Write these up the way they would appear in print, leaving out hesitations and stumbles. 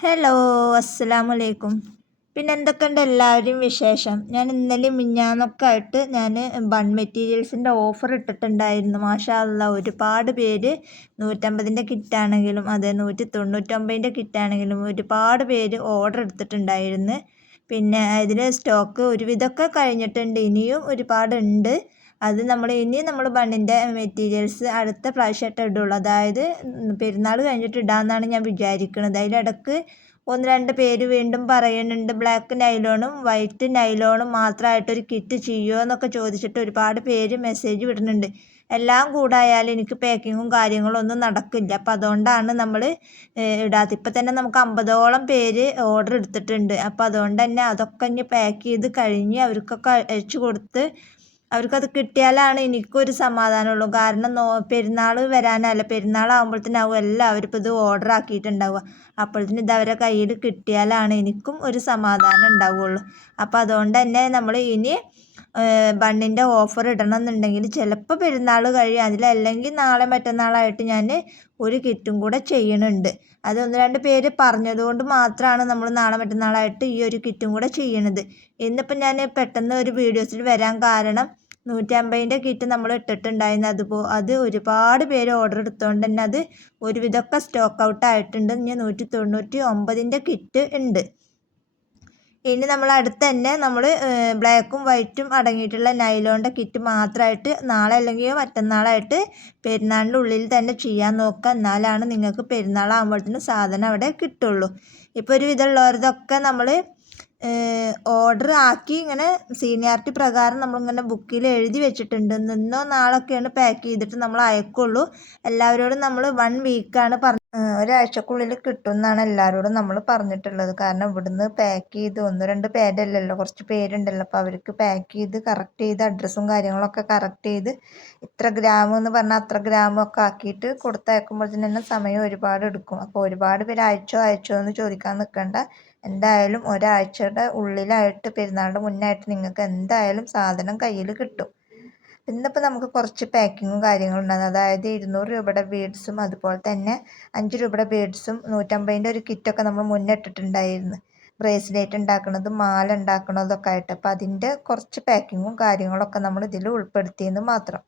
Hello, അസ്സലാമു അലൈക്കും. പിന്നെ എന്തൊക്കെയുണ്ട് എല്ലാവരും വിശേഷം? ഞാൻ ഇന്നലെ മിഞ്ഞാന്നൊക്കെ ആയിട്ട് ഞാൻ ബൺ മെറ്റീരിയൽസിൻ്റെ ഓഫർ ഇട്ടിട്ടുണ്ടായിരുന്നു. മാഷാ അല്ലാ, ഒരുപാട് പേര് 150ൻ്റെ കിറ്റാണെങ്കിലും അതെ 199ൻ്റെ കിറ്റാണെങ്കിലും ഒരുപാട് പേര് ഓർഡർ എടുത്തിട്ടുണ്ടായിരുന്നു. പിന്നെ ഇതിൽ സ്റ്റോക്ക് ഒരുവിധമൊക്കെ കഴിഞ്ഞിട്ടുണ്ട്, ഇനിയും ഒരുപാടുണ്ട്. അത് ഇനിയും നമ്മൾ ബണ്ണിൻ്റെ മെറ്റീരിയൽസ് അടുത്ത പ്രാവശ്യമായിട്ട് ഇടുള്ളൂ. അതായത് പെരുന്നാൾ കഴിഞ്ഞിട്ട് ഇടാമെന്നാണ് ഞാൻ വിചാരിക്കുന്നത്. അതിലിടക്ക് ഒന്ന് രണ്ട് പേര് വീണ്ടും പറയുന്നുണ്ട് ബ്ലാക്ക് നൈലോണും വൈറ്റ് നൈലോണും മാത്രമായിട്ടൊരു കിറ്റ് ചെയ്യുമോ എന്നൊക്കെ ചോദിച്ചിട്ട് ഒരുപാട് പേര് മെസ്സേജ് വിടുന്നുണ്ട്. എല്ലാം കൂടായാലും എനിക്ക് പാക്കിങ്ങും കാര്യങ്ങളും ഒന്നും നടക്കില്ല. അപ്പം അതുകൊണ്ടാണ് നമ്മൾ ഇടാത്ത. ഇപ്പം തന്നെ നമുക്ക് 50ഓളം പേര് ഓർഡർ എടുത്തിട്ടുണ്ട്. അപ്പം അതുകൊണ്ട് തന്നെ അതൊക്കെ ഇനി പാക്ക് ചെയ്ത് കഴിഞ്ഞ് അവർക്കൊക്കെ അയച്ചു കൊടുത്ത് അവർക്കത് കിട്ടിയാലാണ് എനിക്കൊരു സമാധാനമുള്ളൂ. കാരണം പെരുന്നാൾ വരാനല്ല, പെരുന്നാളാകുമ്പോഴത്തേനാവും എല്ലാവരും ഇപ്പോൾ ഇത് ഓർഡർ ആക്കിയിട്ടുണ്ടാവുക. അപ്പോഴത്തേന് ഇത് അവരെ കയ്യിൽ കിട്ടിയാലാണ് എനിക്കും ഒരു സമാധാനം ഉണ്ടാവുള്ളൂ. അപ്പോൾ അതുകൊണ്ട് തന്നെ നമ്മൾ ഇനി ബണ്ണിൻ്റെ ഓഫർ ഇടണം എന്നുണ്ടെങ്കിൽ ചിലപ്പോൾ പെരുന്നാൾ കഴിയും, അതിലല്ലെങ്കിൽ നാളെ മറ്റന്നാളായിട്ട് ഞാൻ ഒരു കിറ്റും കൂടെ ചെയ്യണുണ്ട്. അത് ഒന്ന് രണ്ട് പേര് പറഞ്ഞതുകൊണ്ട് മാത്രമാണ് നമ്മൾ നാളെ മറ്റന്നാളായിട്ട് ഈ ഒരു കിറ്റും കൂടെ ചെയ്യണത്. ഇന്നിപ്പം ഞാൻ പെട്ടെന്ന് ഒരു വീഡിയോസിൽ വരാൻ കാരണം 150ൻ്റെ കിറ്റ് നമ്മൾ ഇട്ടിട്ടുണ്ടായിരുന്നു. അത് ഒരുപാട് പേര് ഓർഡർ എടുത്തുകൊണ്ട് തന്നെ അത് ഒരുവിധമൊക്കെ സ്റ്റോക്ക് ഔട്ട് ആയിട്ടുണ്ട്. ഇനി 199ൻ്റെ കിറ്റ് ഉണ്ട്. ഇനി നമ്മൾ അടുത്ത് തന്നെ നമ്മൾ ബ്ലാക്കും വൈറ്റും അടങ്ങിയിട്ടുള്ള നൈലോണിൻ്റെ കിറ്റ് മാത്രമായിട്ട് നാളെ അല്ലെങ്കിൽ മറ്റന്നാളായിട്ട് പെരുന്നാളിൻ്റെ ഉള്ളിൽ തന്നെ ചെയ്യാൻ നോക്കുക. എന്നാലാണ് നിങ്ങൾക്ക് പെരുന്നാളാകുമ്പോഴത്തേനും സാധനം അവിടെ കിട്ടുള്ളൂ. ഇപ്പോൾ ഒരു വിധമുള്ളവരതൊക്കെ നമ്മൾ ഓർഡർ ആക്കി ഇങ്ങനെ സീനിയോറിറ്റി പ്രകാരം നമ്മളിങ്ങനെ ബുക്കിൽ എഴുതി വെച്ചിട്ടുണ്ട്. ഇന്നോ നാളൊക്കെയാണ് പാക്ക് ചെയ്തിട്ട് നമ്മൾ അയക്കുള്ളൂ. എല്ലാവരോടും നമ്മൾ 1 വീക്കാണ് ഒരാഴ്ചക്കുള്ളിൽ കിട്ടും എന്നാണ് എല്ലാവരോടും നമ്മൾ പറഞ്ഞിട്ടുള്ളത്. കാരണം ഇവിടുന്ന് പാക്ക് ചെയ്ത് 1-2 പേരല്ലല്ലോ, കുറച്ച് പേരുണ്ടല്ലോ. അപ്പോൾ അവർക്ക് പാക്ക് ചെയ്ത് കറക്റ്റ് ചെയ്ത് അഡ്രസ്സും കാര്യങ്ങളൊക്കെ കറക്റ്റ് ചെയ്ത് ഇത്ര ഗ്രാം എന്ന് പറഞ്ഞാൽ അത്ര ഗ്രാമൊക്കെ ആക്കിയിട്ട് കൊടുത്തയക്കുമ്പോഴത്തേന് തന്നെ സമയം ഒരുപാട് എടുക്കും. അപ്പോൾ ഒരുപാട് പേര് അയച്ചോ എന്ന് ചോദിക്കാൻ നിൽക്കണ്ട. എന്തായാലും ഒരാഴ്ചയുടെ ഉള്ളിലായിട്ട് പെരുന്നാളിൻ്റെ മുന്നായിട്ട് നിങ്ങൾക്ക് എന്തായാലും സാധനം കയ്യിൽ കിട്ടും. ഇന്നിപ്പോൾ നമുക്ക് കുറച്ച് പാക്കിങ്ങും കാര്യങ്ങളും ഉണ്ടാകും. അതായത് 200 രൂപയുടെ ബീഡ്സും അതുപോലെ തന്നെ 5 രൂപയുടെ ബീഡ്സും 150ൻ്റെ ഒരു കിറ്റൊക്കെ നമ്മൾ മുന്നിട്ടിട്ടുണ്ടായിരുന്നു. ബ്രേസ്ലെറ്റ് ഉണ്ടാക്കുന്നതും മാല ഉണ്ടാക്കുന്നതൊക്കെ ആയിട്ട്. അപ്പോൾ അതിൻ്റെ കുറച്ച് പാക്കിങ്ങും കാര്യങ്ങളൊക്കെ നമ്മൾ ഇതിൽ ഉൾപ്പെടുത്തിയെന്ന് മാത്രം.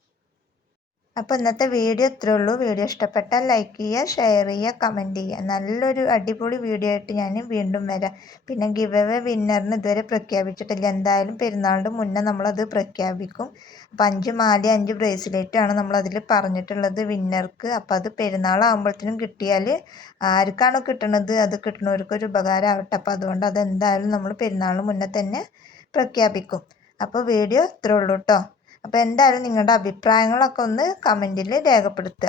അപ്പോൾ ഇന്നത്തെ വീഡിയോ ഇത്രയേ ഉള്ളൂ. വീഡിയോ ഇഷ്ടപ്പെട്ടാൽ ലൈക്ക് ചെയ്യുക, ഷെയർ ചെയ്യുക, കമൻറ്റ് ചെയ്യുക. നല്ലൊരു അടിപൊളി വീഡിയോ ആയിട്ട് ഞാൻ വീണ്ടും വരാം. പിന്നെ ഗിവ് അവേ വിന്നറിന് ഇതുവരെ പ്രഖ്യാപിച്ചിട്ടില്ല. എന്തായാലും പെരുന്നാളിൻ്റെ മുന്നേ നമ്മളത് പ്രഖ്യാപിക്കും. അപ്പോൾ 5 മാല 5 ബ്രേസ്ലെറ്റാണ് നമ്മളതിൽ പറഞ്ഞിട്ടുള്ളത് വിന്നർക്ക്. അപ്പോൾ അത് പെരുന്നാളാകുമ്പോഴത്തേനും കിട്ടിയാൽ ആർക്കാണോ കിട്ടണത് അത് കിട്ടുന്നവർക്കൊരു ഉപകാരമാവട്ടെ. അപ്പോൾ അതുകൊണ്ട് അതെന്തായാലും നമ്മൾ പെരുന്നാളിന് മുന്നേ തന്നെ പ്രഖ്യാപിക്കും. അപ്പോൾ വീഡിയോ ഇത്രയേ ഉള്ളൂ കേട്ടോ. അപ്പോൾ എന്തായാലും നിങ്ങളുടെ അഭിപ്രായങ്ങളൊക്കെ ഒന്ന് കമൻറ്റിൽ രേഖപ്പെടുത്തുക.